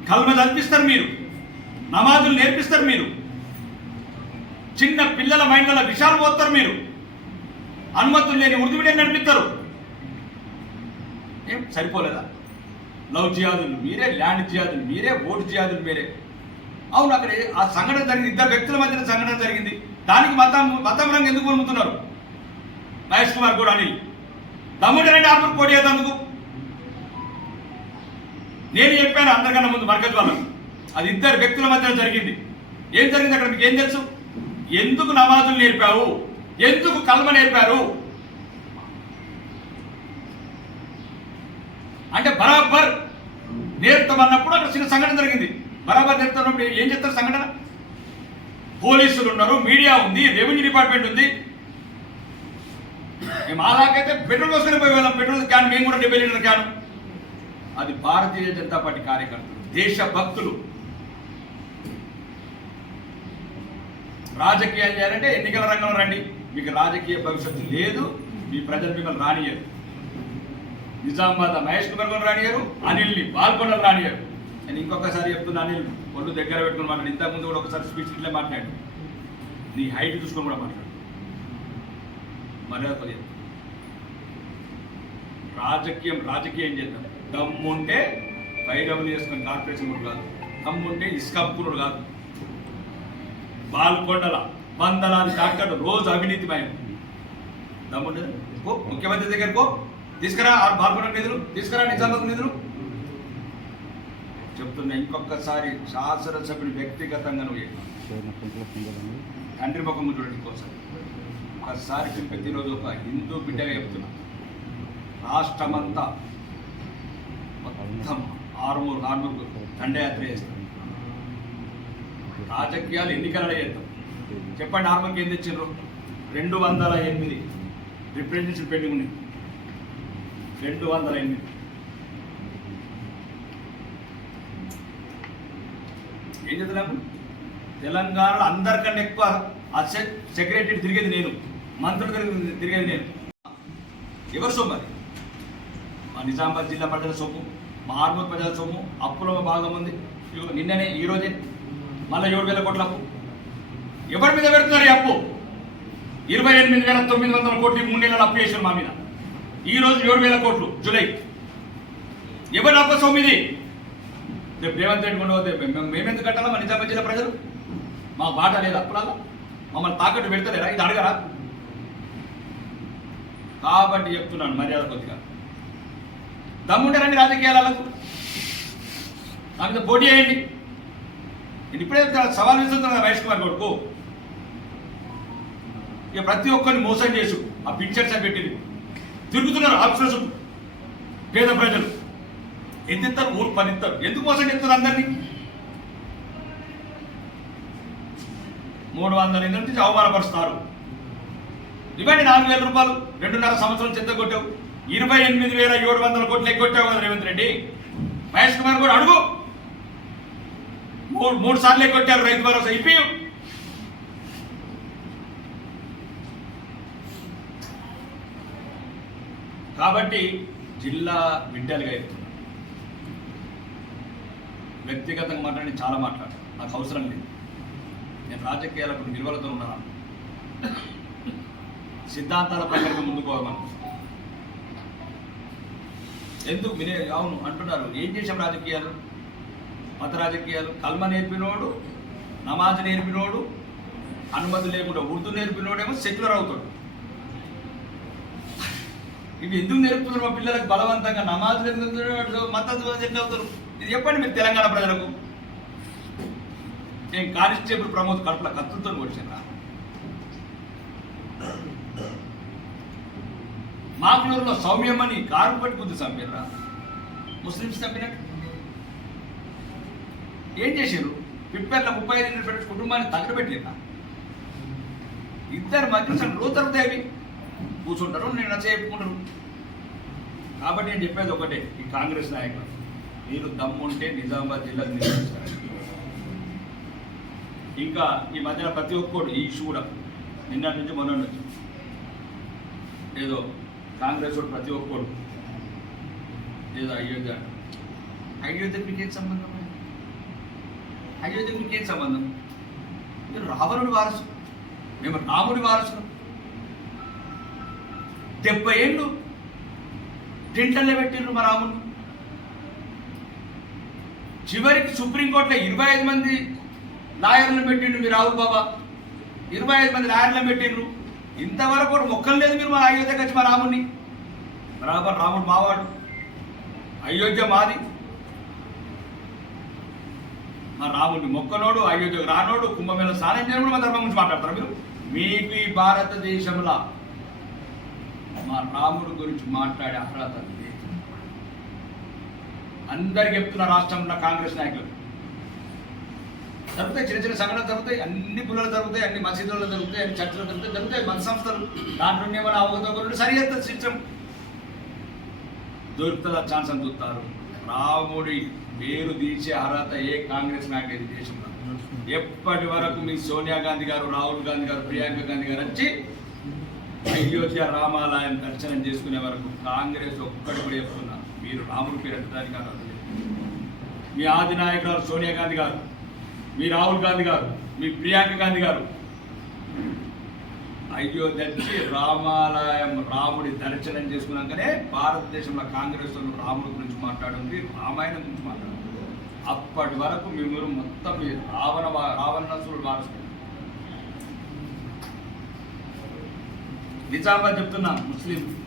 కల్మ కల్పిస్తారు మీరు, నమాజులు నేర్పిస్తారు మీరు, చిన్న పిల్లల మైండ్ల విషయాలు పోతారు మీరు, అనుమతులు లేని ఉర్దూ మీడియం నడిపిస్తారు. ఏం సరిపోలేదా? లవ్ జియాదులు మీరే, ల్యాండ్ జియాదులు మీరే, ఓటు జియాదులు మీరే. అవును, అక్కడ ఆ సంఘటన జరిగింది, ఇద్దరు వ్యక్తుల మధ్యన సంఘటన జరిగింది. దానికి మతం రంగు ఎందుకు పొందుతున్నారు? మహేష్ కుమార్ కూడా అని తమ్ముడు రెండు ఆర్మర్ పోటీ చేసేందుకు నేను చెప్పాను అందరికన్నా ముందు మర్కజ్ వాళ్ళకు. అది ఇద్దరు వ్యక్తుల మధ్యన జరిగింది. ఏం జరిగింది అక్కడ మీకు ఏం తెలుసు? ఎందుకు నమాజులు నేర్పావు? ఎందుకు కల్మ నేర్పారు? అంటే బరాబర్ నేర్పుతామన్నప్పుడు అక్కడ చిన్న సంఘటన జరిగింది. బరాబర్ నేర్పుతున్నప్పుడు ఏం చెప్తారు సంఘటన? పోలీసులు ఉన్నారు, మీడియా ఉంది, రెవెన్యూ డిపార్ట్మెంట్ ఉంది. మేము అలాగైతే పెట్రోల్ కోసుకొని పోయి వెళ్ళాం, పెట్రోల్ క్యాన్ మేము కూడా 70 లీటర్ క్యాన్. అది భారతీయ జనతా పార్టీ కార్యకర్తలు, దేశ భక్తులు. రాజకీయాలు చేయాలంటే ఎన్నికల రంగంలో రండి. మీకు రాజకీయ భవిష్యత్తు లేదు, మీ ప్రజలు మిమ్మల్ని రానియరు. నిజామాబాద్ మహేష్ కుమార్ రానియరు, అనిల్ని బాల్కొండలు రానియరు. నేను ఇంకొకసారి చెప్తున్నా, అనిల్ ఒళ్ళు దగ్గర పెట్టుకుని మాట్లాడు. ఇంతకుముందు కూడా ఒకసారి స్పీచ్ ఇట్లే మాట్లాడు, నీ హైట్ చూసుకొని కూడా మాట్లాడు. మర్యాద పది రాజకీయం చేద్దాం. దమ్ముంటే వైరవులు చేసుకుని కార్పొరేషన్ కూడా కాదు, దమ్ముంటే ఇసుకప్పుకున్నాడు కాదు. బాల్కొండల వందలాది డాక్టర్లు రోజు అవినీతి భయం. దమ్ముంటే ముఖ్యమంత్రి దగ్గరకు తీసుకురా, బాల్కొండ నిధులు తీసుకురా, నిజామాబాద్ నిధులు చెప్తున్నా. ఇంకొకసారి శాసనసభ్యుని వ్యక్తిగతంగా నువ్వు తండ్రి ముఖం చూడండి. ఇంకోసారి ఒకసారి ప్రతిరోజు ఒక హిందూ బిడ్డగా చెప్తున్నా. రాష్ట్రమంతా మొత్తం ఆరుమూరు దండయాత్ర చేస్తాం. రాజకీయాలు ఎన్నికలలో చేద్దాం. చెప్పండి, ఆర్మూర్కి ఏం తెచ్చిండ్రు? 208 రిప్రజెంటేషన్ పెండింగ్ ఉన్నాయి. 208. ఏం చేద్దాం? తెలంగాణలో అందరికన్నా ఎక్కువ సెక్రటరీ తిరిగేది నేను, మంత్రులు తిరిగేది నేను. ఎవరు సొమ్ము అది? మా నిజామాబాద్ జిల్లా ప్రజల సొమ్ము, మా ఆర్మూర్ ప్రజల సొమ్ము. అప్పులో భాగం ఉంది. నిన్ననే ఈరోజే మళ్ళీ 7,000 కోట్ల అప్పు. ఎవరి మీద పెడుతున్నారు ఈ అప్పు? 28,900 కోట్లు 3 నెలలు అప్పు చేశారు మా మీద. ఈరోజు 7,000 కోట్లు జూలై. ఎవరి అప్పు సొమ్ము ఇది? రేపు రేవంత్ రెడ్డి కొండ పోతే మేమెందుకు కట్టాలా? మా నిజామాబాద్ జిల్లా ప్రజలు మా బాట లేదు అప్పులాగా, మమ్మల్ని తాకట్టు పెడతలేరా? ఇది అడగరా? కాబట్టి చెప్తున్నాను మర్యాద కొద్దిగా. దమ్ముంటే రండి రాజకీయాలకు, నా మీద పోటీ చేయండి. నేను ఇప్పుడే సవాల్ విసురుతున్నా మహేష్ కుమార్ కొడుకు. ఇక ప్రతి ఒక్కరిని మోసం చేసు ఆ పిక్చర్స్ అని పెట్టింది తిరుగుతున్నారు ఆఫీసర్స్. పేద ప్రజలు ఎంత ఇస్తారు? ఊరు 10 ఇస్తారు. ఎందుకు మోసం చేస్తారు అందరినీ? 300 నుంచి అవమానపరుస్తారు. ఇవ్వండి 4,000 రూపాయలు. 2.5 సంవత్సరం చెత్త కొట్టావు. 28,700 కోట్లు ఎగ్గొట్టావు కదా రేవంత్ రెడ్డి. మహేష్ కుమార్ కూడా అడుగు. 3 సార్లు ఎగ్గొట్టారు రైతు భరోసా. ఇప్పి కాబట్టి జిల్లా బిడ్డలుగా చెప్తున్నా. వ్యక్తిగతంగా మాట్లాడి చాలా మాట్లాడు, నాకు అవసరం లేదు. నేను రాజకీయాలకు విలువలతో ఉన్నాను. సిద్ధాంతాల ప్రకారం ముందుకు పోవాలి. ఎందుకు వినే అవును అంటున్నారు. ఏం చేసాం రాజకీయాలు? మత రాజకీయాలు. కల్మ నేర్పినోడు, నమాజ్ నేర్పినోడు, అనుమతి లేకుండా ఉర్దూ నేర్పినోడేమో సెక్యులర్ అవుతాడు. ఇవి ఎందుకు నేర్పుతున్నారు మా పిల్లలకు బలవంతంగా? నమాజ్ నేర్పుతున్నాడు, మద్దతు ఎట్లా అవుతారు? ఇది చెప్పండి మీరు తెలంగాణ ప్రజలకు. నేను కానిస్టేబుల్ ప్రమోద్ కడుపుల కత్తులతో కొడిచాను. మాకులూరులో సౌమ్యమ్మని కారు పట్టి బుద్ధి చంపారా? ముస్లిమ్స్ చంపినట్టు ఏం చేశారు? పిప్పర్ల 35 పెట్టిన కుటుంబాన్ని తగలబెట్టినా. ఇద్దరు మధ్య రోజుదేవి కూర్చుంటారు, నేను నచ్చ చెప్పుకుంటారు. కాబట్టి నేను చెప్పేది ఒకటే, ఈ కాంగ్రెస్ నాయకులు, మీరు దమ్ముంటే నిజామాబాద్ జిల్లాకు నిర్వహిస్తారు. ఇంకా ఈ మధ్యన ప్రతి ఒక్కరు ఈ ఇష్యూ కూడా నిన్నటి నుంచి మొన్న నుంచి ఏదో కాంగ్రెస్ వాడు ప్రతి ఒక్కరు ఏదో అయోధ్యకి మీకేం సంబంధం? అయోధ్యకి మీకేం సంబంధం? మీరు రావణుడి వారసు, మేము రాముడి వారసులు. 70 ఏళ్ళు టెంటల్లో పెట్టిండ్రు మా రాముడు. చివరికి సుప్రీంకోర్టులో 25 మంది లాయర్లను పెట్టిండ్రు మీ రాహుల్ బాబా. 25 మంది లాయర్లను పెట్టిండ్రు. ఇంతవరకు కూడా మొక్కలు లేదు మీరు మా అయోధ్యకి వచ్చి మా రాముడిని. బరాబర్ రాముడు మావాడు, అయోధ్య మాది. మా రాముడిని మొక్కనోడు, అయోధ్యకు రానోడు, కుంభమేళ స్నానం చేయడం కూడా మా ధర్మం గురించి మాట్లాడతారు మీరు. మీకు ఈ భారతదేశంలో మా రాముడు గురించి మాట్లాడే అర్హత లేదు. అందరికి చెప్తున్న రాష్ట్రంలో కాంగ్రెస్ నాయకులు జరుగుతాయి, చిన్న చిన్న సంఘటనలు జరుగుతాయి, అన్ని పుల్లలు జరుగుతాయి, అన్ని మసీదులలో జరుగుతాయి, అన్ని చర్చలు జరుగుతాయి, మత సంస్థలు దాంట్లో ఏమైనా అవగతవకలు సరిహద్దు సిస్టమ్ దొరుకుతుందా ఛాన్స్ అని చూస్తారు. రాముడి పేరు తీసే అర్హత ఏ కాంగ్రెస్ నాయకులు దేశంలో. ఎప్పటి వరకు మీ సోనియా గాంధీ గారు, రాహుల్ గాంధీ గారు, ప్రియాంక గాంధీ గారు వచ్చి అయోధ్య రామాలయం దర్శనం చేసుకునే వరకు కాంగ్రెస్ ఒక్కటి కూడా చెప్తున్నా మీరు రాముడి పేరు ఎత్తడానికి అర్హత లేదు. మీ ఆది నాయకురాలు సోనియా గాంధీ గారు, మీ రాహుల్ గాంధీ గారు, మీ ప్రియాంక గాంధీ గారు అయోధ్య వచ్చి రామాలయం రాముడి దర్శనం చేసుకున్నాకనే భారతదేశంలో కాంగ్రెస్ వాళ్ళు రాముడి గురించి మాట్లాడింది, రామాయణం గురించి మాట్లాడింది. అప్పటి వరకు మీరు మొత్తం రావణాసురుడు వారసుడు. నిజామాబాద్ చెప్తున్నా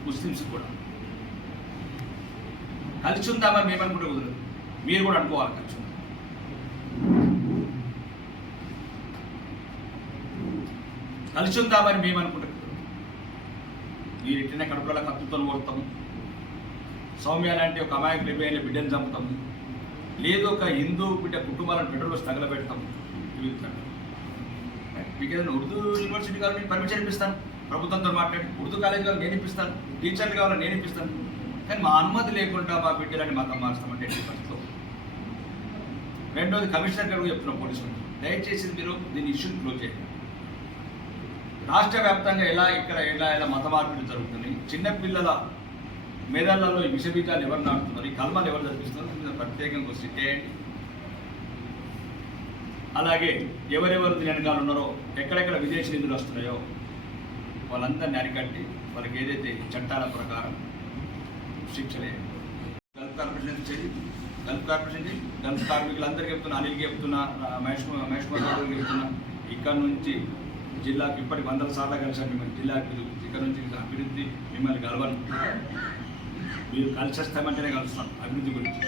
ముస్లిమ్స్ కూడా కలిసి ఉందామని మేమనుకుంటే కుదరదు, మీరు కూడా అనుకోవాలి కలిసి ఉందాం. కలిసి ఉందామని మేమనుకుంటే మీరు ఇట్లనే కడుపుల కత్తుతో కొడతాము, సౌమ్య లాంటి ఒక అమాయకులు అయిపోయిన బిడ్డను చంపుతాము, లేదు ఒక హిందూ బిడ్డ కుటుంబాలను పెట్రోల్ తగలబెడతాము. మీకు ఏదైనా ఉర్దూ యూనివర్సిటీ కావాలి నేను పర్మిషన్ ఇప్పిస్తాను, ప్రభుత్వంతో మాట్లాడి ఉర్దూ కాలేజ్ కావాలి నేను ఇప్పిస్తాను, టీచర్లు కావాలని నేను ఇప్పిస్తాను. కానీ మా అనుమతి లేకుండా మా బిడ్డలని మతం మారుస్తామంటే పరిస్థితిలో. రెండోది కమిషనర్ గారు చెప్తున్నాం పోలీసులు, దయచేసి మీరు దీని ఇష్యూని క్లోజ్ చేయండి. రాష్ట్ర వ్యాప్తంగా ఎలా మత మార్పిడి జరుగుతుంది, చిన్నపిల్లల మెదళ్లలో ఈ విషబీజాలు ఎవరు నాటుతున్నారు, ఈ కల్మాలు ఎవరు జరిపిస్తున్నారు, ప్రత్యేకంగా సిట్ చేయండి. అలాగే ఎవరెవరు దీని వెనకాల ఉన్నారో, ఎక్కడెక్కడ విదేశీ నిధులు వస్తున్నాయో వాళ్ళందరినీ అరికట్టి వాళ్ళకి ఏదైతే చట్టాల ప్రకారం శిక్షలే. గల్ఫ్ కార్పొరేషన్ చేయి, గల్ఫ్ కార్మికులందరికీ చెప్తున్నా, అనిల్కి చెప్తున్నా, మహేష్ కుమార్ గారికి చెప్తున్నా, ఇక్కడ నుంచి జిల్లాకు ఇప్పటికి 100 సార్లు కలిసాను మిమ్మల్ని. జిల్లాకి ఇక్కడ నుంచి అభివృద్ధి మిమ్మల్ని కలవను, మీరు కలిసి వస్తామంటేనే కలుస్తాను అభివృద్ధి గురించి.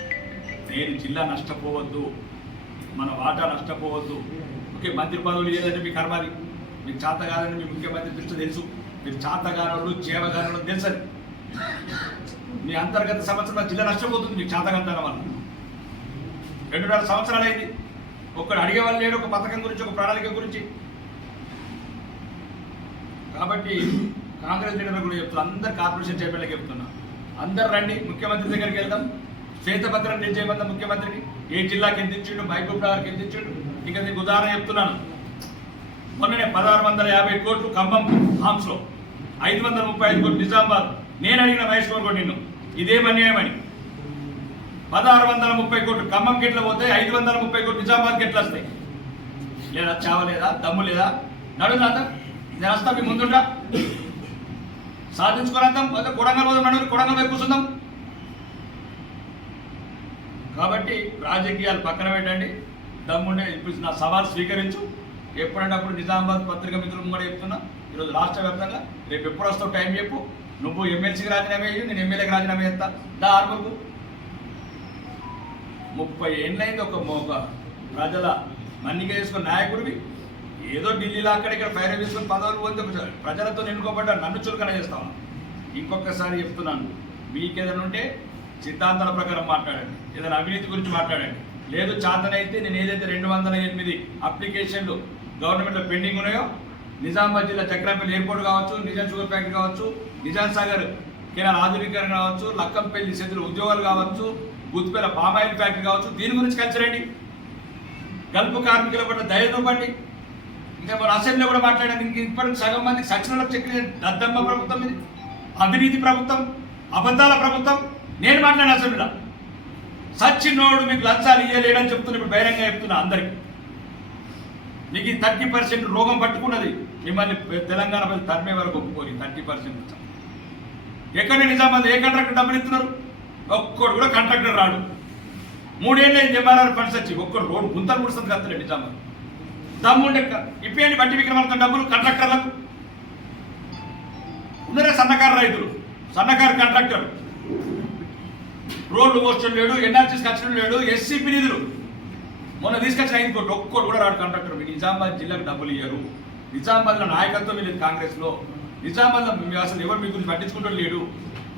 నేను జిల్లా నష్టపోవద్దు, మన వాటా నష్టపోవద్దు. ఓకే, మంత్రి పదవులు లేదంటే మీ కర్మాది, మీకు చేత కాదని మీ ముఖ్యమంత్రి దృష్టి తెలుసు, మీరు చేతగానోళ్ళు చేవగానోళ్ళు తెలుసని. మీ అంతర్గత సంవత్సరం జిల్లా నష్టపోతుంది మీకు చేతగంతనం వల్ల. 2.5 సంవత్సరాలు అయింది, ఒక్కడు అడిగేవాళ్ళు లేడు ఒక పథకం గురించి, ఒక ప్రణాళిక గురించి. కాబట్టి కాంగ్రెస్ లీడర్లు కూడా చెప్తున్నా, అందరు కార్పొరేషన్ చైర్మన్లకు చెప్తున్నా, అందరు రండి ముఖ్యమంత్రి దగ్గరికి వెళ్దాం, శ్వేతపత్రం నేను చేయమందాం ముఖ్యమంత్రికి, ఏ జిల్లాకి ఎంత ఇచ్చిండు, మహబూబ్ నగర్కి ఎంత ఇచ్చిండు. ఇక నీకు ఉదాహరణ చెప్తున్నాను, మొన్ననే 1650 కోట్లు ఖమ్మం హామ్స్లో, 535 కోట్లు నిజామాబాద్. నేను అడిగిన మహేష్ కుమార్ నిన్ను ఇదేమన్యాయమని. 1630 కోట్లు ఖమ్మంకి ఎట్లా పోతాయి, 530 కోట్లు నిజామాబాద్కి ఎట్లా వస్తాయి? లేదా చావలేదా, దమ్ము లేదా? నడుదా నేను వస్తా మీ ముందుంటా, సాధించుకోరాద్దాం. అదే కొడంగల్ పోదాం, నడువు కొడంగల్ వైపు కూర్చుందాం. కాబట్టి రాజకీయాలు పక్కన పెట్టండి, దమ్ముండే ఇప్పుడు నా సవాల్ స్వీకరించు. ఎప్పుడంటే అప్పుడు నిజామాబాద్ పత్రిక మిత్రులు కూడా చెప్తున్నా, ఈరోజు రాష్ట్ర వ్యాప్తంగా రేపు ఎప్పుడు వస్తావు టైం చెప్పు. నువ్వు ఎమ్మెల్సీకి రాజీనామా అయ్యి, నేను ఎమ్మెల్యేకి రాజీనామా చేస్తా. దా ఆర్మకు 30 ఏళ్ళైంది ఒక ప్రజల మన్నిక చేసుకున్న నాయకుడివి. ఏదో ఢిల్లీలో అక్కడిక్కడ ఫైర్ వేసుకొని పదవులు పొంది ప్రజలతో ఎన్నుకోబడ్డా నన్ను చులకన చేస్తాను. ఇంకొకసారి చెప్తున్నాను, మీకేదైనా ఉంటే సిద్ధాంతాల ప్రకారం మాట్లాడండి, ఏదైనా అవినీతి గురించి మాట్లాడండి. లేదు చాతనైతే నేను ఏదైతే 208 అప్లికేషన్లు గవర్నమెంట్లో పెండింగ్ ఉన్నాయో, నిజామాబాద్ జిల్లా చక్రంపల్లి ఎయిర్పోర్ట్ కావచ్చు, నిజాం షుగర్ ఫ్యాక్టరీ కావచ్చు, నిజాం సాగర్ కెనాల్ ఆధునీకరణ కావచ్చు, లక్కంపల్లి సెంచులు ఉద్యోగాలు కావచ్చు, గుత్తిపేల పామాయిల్ ఫ్యాక్టరీ కావచ్చు, దీని గురించి కలిసి రండి. గల్ఫ్ కార్మికుల పట్ల దయ చూపండి. ఇంకా మన అసెంబ్లీలో కూడా మాట్లాడాను. ఇంక ఇప్పటికి సగం మందికి సచివాలకు చెక్కిన దద్దమ్మ ప్రభుత్వం ఇది, అవినీతి ప్రభుత్వం, అబద్ధాల ప్రభుత్వం. నేను మాట్లాడిన అసెంబ్లీలో సచ్చినోడు మీకు లంచాలు ఇయ్యలేడని చెప్తున్నా. ఇప్పుడు బహిరంగ చెప్తున్నా అందరికీ. మీకు 30% రోగం పట్టుకున్నది. మిమ్మల్ని తెలంగాణ ప్రజలు తరిమే వరకు ఒప్పుకోని 30%. ఎక్కడ నిజామాబాద్ ఏ కాంట్రాక్టర్ డబ్బులు ఇస్తున్నారు? ఒక్కడు కూడా కాంట్రాక్టర్ రాడు. 3 ఏళ్ళు ఎంఆర్ఆర్ ఫండ్స్ వచ్చి ఒక్కడు రోడ్డు గుంతలు ముడుస్తుంది కత్తలేదు నిజామాబాద్. దమ్ముండే ఇప్పేయండి బట్టి విక్రమార్క డబ్బులు కాంట్రాక్టర్లకు. ఉన్నారే సన్నకారు రైతులు, సన్నకారు కాంట్రాక్టర్, రోడ్లు పోస్టల్ లేడు, ఎన్ఆర్సీస్ ఖర్చులు లేడు, ఎస్సీపీ నిధులు మొన్న తీసుకొచ్చిన 5 కోట్లు ఒక్కడు కూడా రాడు కాంట్రాక్టర్. మీ నిజామాబాద్ జిల్లాకు డబ్బులు ఇయ్యరు. నిజామాబాద్లో నాయకత్వం లేదు కాంగ్రెస్లో. నిజామాబాద్లో అసలు ఎవరు మీ గురించి పట్టించుకుంటూ లేడు.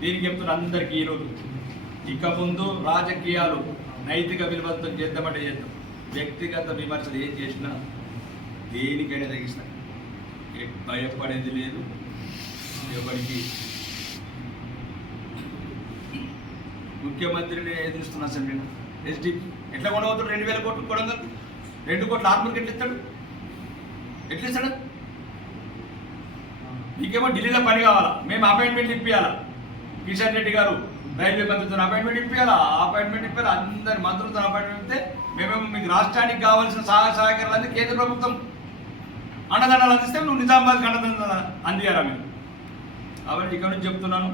దీనికి చెప్తున్న అందరికీ ఈరోజు ఇక ముందు రాజకీయాలు నైతిక విలువలతో చేద్దామంటే చేద్దాం. వ్యక్తిగత విమర్శలు ఏం చేసినా దేనికైనా తగ్గిస్తాం. భయపడేది లేదు ఎవరికి. ముఖ్యమంత్రిని ఎదురుస్తున్నా సార్ నేను. ఎస్డి ఎట్లా కొనవుతాడు? 2000 కోట్లు కొనగలరు. 2 కోట్ల ఆర్మూర్కి ఎట్లా ఇస్తాడు? ఎట్లా ఇస్తాడు? మీకేమో ఢిల్లీలో పని కావాలా, మేము అపాయింట్మెంట్ ఇప్పించాలా. కిషన్ రెడ్డి గారు రైల్వే మంత్రితో అపాయింట్మెంట్ ఇప్పించాలా, అపాయింట్మెంట్ ఇప్పించాలి. అందరి మంత్రులతో అపాయింట్మెంట్ ఇస్తే మేమేమో మీకు రాష్ట్రానికి కావాల్సిన సహకారాలు కేంద్ర ప్రభుత్వం అండదండాలు అందిస్తే నువ్వు నిజామాబాద్కి అండదండ అందియారా మీరు. కాబట్టి ఇక్కడ నుంచి చెప్తున్నాను,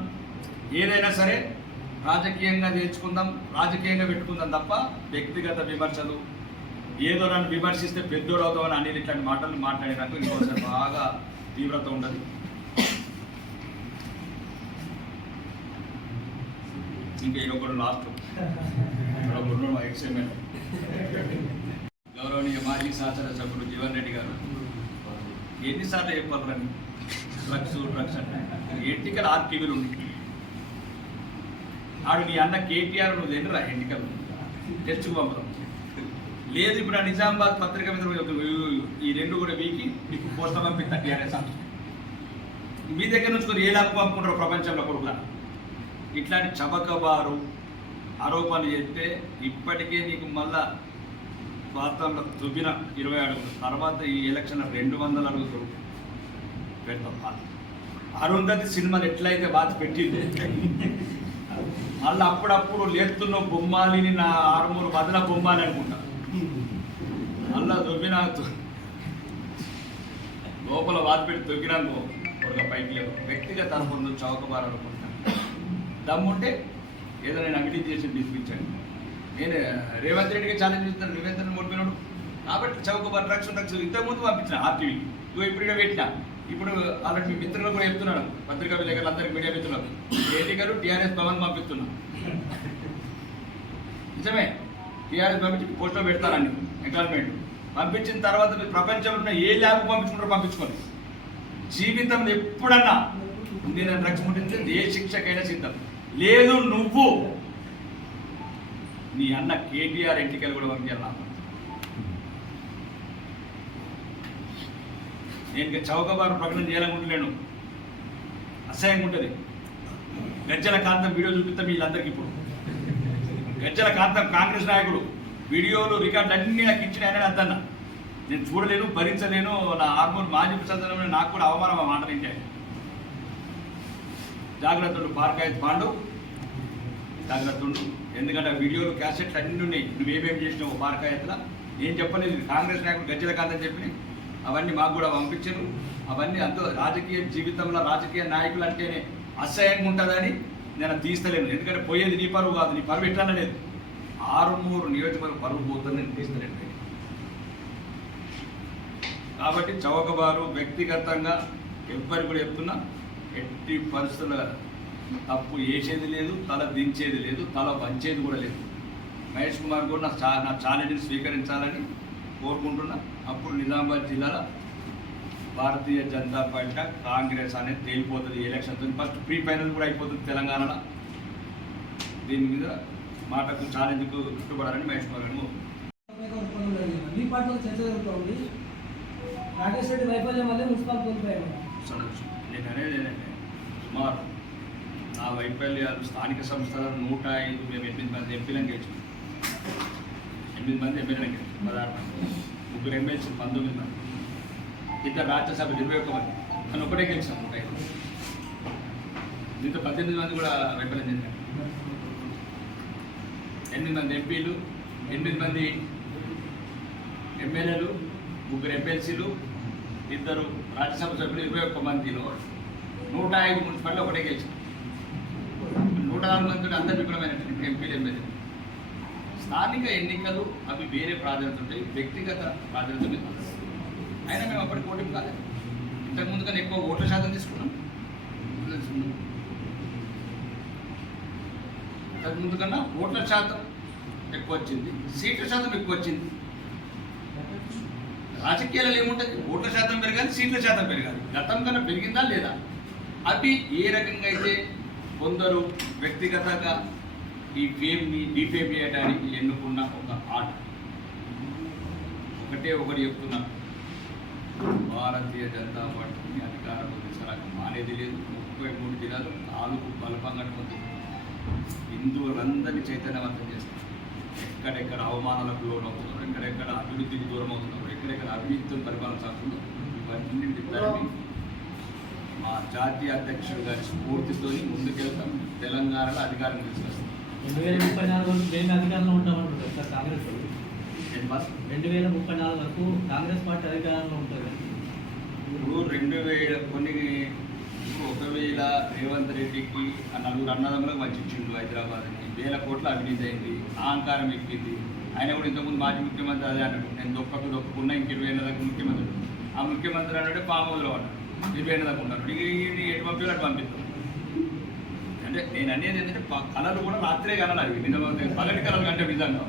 ఏదైనా సరే రాజకీయంగా నేర్చుకుందాం, రాజకీయంగా పెట్టుకుందాం తప్ప వ్యక్తిగత విమర్శలు ఏదో నన్ను విమర్శిస్తే పెద్దోడు అవుతామని అనేది ఇట్లాంటి మాటలు మాట్లాడేటప్పుడు ఇంకోసారి బాగా తీవ్రత ఉండదు. ఇంకా ఈరోజు లాస్ట్ ఎక్స్ఎంఎల్ గౌరవనీయ మాజీ శాసనసభ్యుడు జీవన్ రెడ్డి గారు ఎన్నిసార్లు చెప్పాలని డ్రగ్స్ అంటే ఎన్నికలు 6 టీవీలు ఉన్నాయి. ఆడు నీ అన్న కేటీఆర్ నువ్వు తినరా ఎన్నికలు తెచ్చుకు పంపడం లేదు. ఇప్పుడు ఆ నిజామాబాద్ పత్రిక మీద ఈ 2 కూడా వీకి మీకు పోస్ట పంపిస్తా టీఆర్ఎస్ మీ దగ్గర నుంచి ఏ లాభం పంపుకుంటారో ప్రపంచంలో కొడుకులా. ఇట్లాంటి చబకబారు ఆరోపణలు చేస్తే ఇప్పటికే నీకు మళ్ళా వార్తల్లో దుబ్బిన 20 అడుగులు తర్వాత ఈ ఎలక్షన్ 200 అడుగులు పెడతాం. అరుంధతి సినిమాలు ఎట్లయితే బాధ పెట్టింది మళ్ళీ అప్పుడప్పుడు లేస్తున్న బొమ్మాలిని నా ఆరుమూరు బదల బొమ్మాలి అనుకుంటా. మళ్ళా దొబ్బిన లోపల బాధ పెట్టి దొబ్బినాను ఒక పైకి లేవు. వ్యక్తిగత అనుకుంటు చౌకబారు అనుకుంటా. దమ్ముంటే ఏదో నేను అవినీతి చేసి తీసుకొచ్చాను. నేను రేవంత్ రెడ్డికి ఛాలెంజ్ ఇస్తాను, రేవంత్ రెడ్డి ఓడిపోయినాడు కాబట్టి చౌకబారు డ్రగ్స్ ఇంతకుముందు పంపించిన ఆర్టీవీ ఇప్పుడుగా పెట్టినా. ఇప్పుడు అలాంటి మీ మిత్రులు కూడా చెప్తున్నాను, పత్రికా విలేకరులు అందరికీ మీడియా మిత్రులకు ఏటీగారు టీఆర్ఎస్ భవన్ పంపిస్తున్నాం. నిజమే, టీఆర్ఎస్ పంపించి పోస్ట్లో పెడతారండి ఎంకరేజ్మెంట్. పంపించిన తర్వాత మీరు ప్రపంచంలో ఏ ల్యాబ్ పంపించుకుంటారో పంపించుకోండి. జీవితంలో ఎప్పుడన్నా నేను డ్రగ్స్ ముట్టింది ఏ శిక్షకైనా సిద్ధం లేదు. నువ్వు నీ అన్న కేటీఆర్ ఎన్నికలు కూడా పంపించాలి. నేను చౌకబారు ప్రకటన చేయాలనుకుంటున్నాను, అసహ్యంగా ఉంటుంది. గజ్జల కాంతం వీడియో చూపిస్తాం వీళ్ళందరికీ. ఇప్పుడు గజ్జల కాంతం కాంగ్రెస్ నాయకుడు వీడియోలు రికార్డులు అన్నీ నాకు ఇచ్చిన ఆయన అద్దన్న నేను చూడలేను, భరించలేను. నా హార్మోన్ మాజీ ప్రసాదం నాకు కూడా అవమానం ఆ మాట వింటే. జాగ్రత్తలు పార్కాయత్ పాండు, జాగ్రత్తలు. ఎందుకంటే ఆ వీడియోలు క్యాసెట్లు అన్నీ ఉన్నాయి. నువ్వేమేమి చేసినావు పార్కాయత్లా ఏం చెప్పలేదు. కాంగ్రెస్ నాయకుడు గజ్జల కాంతం చెప్పినాయి, అవన్నీ మాకు కూడా పంపించారు. అవన్నీ అంత రాజకీయ జీవితంలో రాజకీయ నాయకులు అంటేనే అసహ్యంగా ఉంటుందని నేను తీస్తలేను. ఎందుకంటే పోయేది నీ పరువు కాదు, నీ పరువు ఎట్లా లేదు. 6 నియోజకవర్గ పరువు పోతుంది, నేను తీస్తలేను. కాబట్టి చౌకబారు వ్యక్తిగతంగా ఎవ్వరు కూడా చెప్తున్నా, ఎట్టి పరిస్థితుల తప్పు వేసేది లేదు, తల దించేది లేదు, తల వంచేది కూడా లేదు. మహేష్ కుమార్ కూడా నా ఛాలెంజ్ని స్వీకరించాలని కోరుకుంటున్నా. అప్పుడు నిజామాబాద్ జిల్లాలో భారతీయ జనతా పార్టీ కాంగ్రెస్ అనేది తేలిపోతుంది ఎలక్షన్తో. ఫస్ట్ ప్రీ ఫైనల్ కూడా అయిపోతుంది తెలంగాణలో. దీని మీద మాటకు ఛాలెంజ్కు కట్టుబడాలని మహేష్ కుమార్ గారు. నేను అనేది ఏంటంటే సుమారు నా వైఫల్యాలు స్థానిక సంస్థల 105 మేము 8 మంది ఎంపీలను గెలిచాం. 8 మంది ఎమ్మెల్యేలను గెలిచాం. 16 మంది, 3 ఎమ్మెల్సీ 19 మంది. ఇద్దరు రాజ్యసభ 21 మంది అని ఒకటే గెలిచాం 35. దీంతో 18 మంది కూడా వైఫల్యం చెందారు. 8 మంది ఎంపీలు, 8 మంది ఎమ్మెల్యేలు, 3 ఎమ్మెల్సీలు, 2 రాజ్యసభ సభ్యులు, 21 మందిలో 105 మున్సిపాలిటీ ఒకటే గెలిచాం. 104 మంది అందరు విఫలమైనటువంటి ఎంపీలు, ఎమ్మెల్యేలు. స్థానిక ఎన్నికలు అవి వేరే ప్రాధాన్యత ఉంటాయి, వ్యక్తిగత ప్రాధాన్యత మీద. అయినా మేము అప్పటికి ఓటింగ్ కాలేదు. ఇంతకుముందు కన్నా ఎక్కువ ఓట్ల శాతం తీసుకున్నాం. ఇంతకుముందు కన్నా ఓట్ల శాతం ఎక్కువ వచ్చింది, సీట్ల శాతం ఎక్కువ వచ్చింది. రాజకీయాలలో ఏముంటుంది? ఓట్ల శాతం పెరగాలి, సీట్ల శాతం పెరగాలి. గతం కన్నా పెరిగిందా లేదా? అవి ఏ రకంగా అయితే కొందరు వ్యక్తిగతంగా ఈ ఫేమ్ని డిఫేమ్ చేయడానికి ఎన్నుకున్న ఒక ఆట. ఒకటి చెప్తున్నా, భారతీయ జనతా పార్టీని అధికారంలో తీసుకురాక మానేది లేదు. 33 జిల్లాలు నాలుగు బలపంగట్టుకుంది. హిందువులందరినీ చైతన్యవంతం చేస్తారు. ఎక్కడెక్కడ అవమానాలకు లోనవుతున్నారు, ఎక్కడెక్కడ అభివృద్ధికి దూరం అవుతున్నారు, ఎక్కడెక్కడ అభివృద్ధితో పరిపాలన సాగుతుందో ఇవన్నింటి తరలి మా జాతీయ అధ్యక్షుడు గారి స్ఫూర్తితో ముందుకెళ్తాం. తెలంగాణలో అధికారం తీసుకొస్తాం. 2034 వరకు మేము అధికారంలో ఉంటామంటారు సార్ కాంగ్రెస్ వాళ్ళు. 2034 వరకు కాంగ్రెస్ పార్టీ అధికారంలో ఉంటుంది. ఇప్పుడు 2000 రేవంత్ రెడ్డికి ఆ 4 అన్నదమ్ములకు మంచి ఇచ్చిండు. హైదరాబాద్ని 1000 కోట్ల అవినీతి అయింది, అహంకారం ఎక్కింది. ఆయన కూడా ఇంతకుముందు మాజీ ముఖ్యమంత్రి అదే అన్నాడు, నేను దొక్కుకున్నా ఇంక 20 ఏళ్ళ దాకా ముఖ్యమంత్రి. ఆ ముఖ్యమంత్రి అన్నాడు పాములో అన్నాడు, 20 ఏళ్ళ దాకా ఉన్నాడు. ఇది ఎటు పంపించాలి అటు పంపిస్తాం. అంటే నేను అనేది ఏంటంటే కళలు కూడా రాత్రే కనాలి. నిజం పగటి కళలు కంటే నిజంగా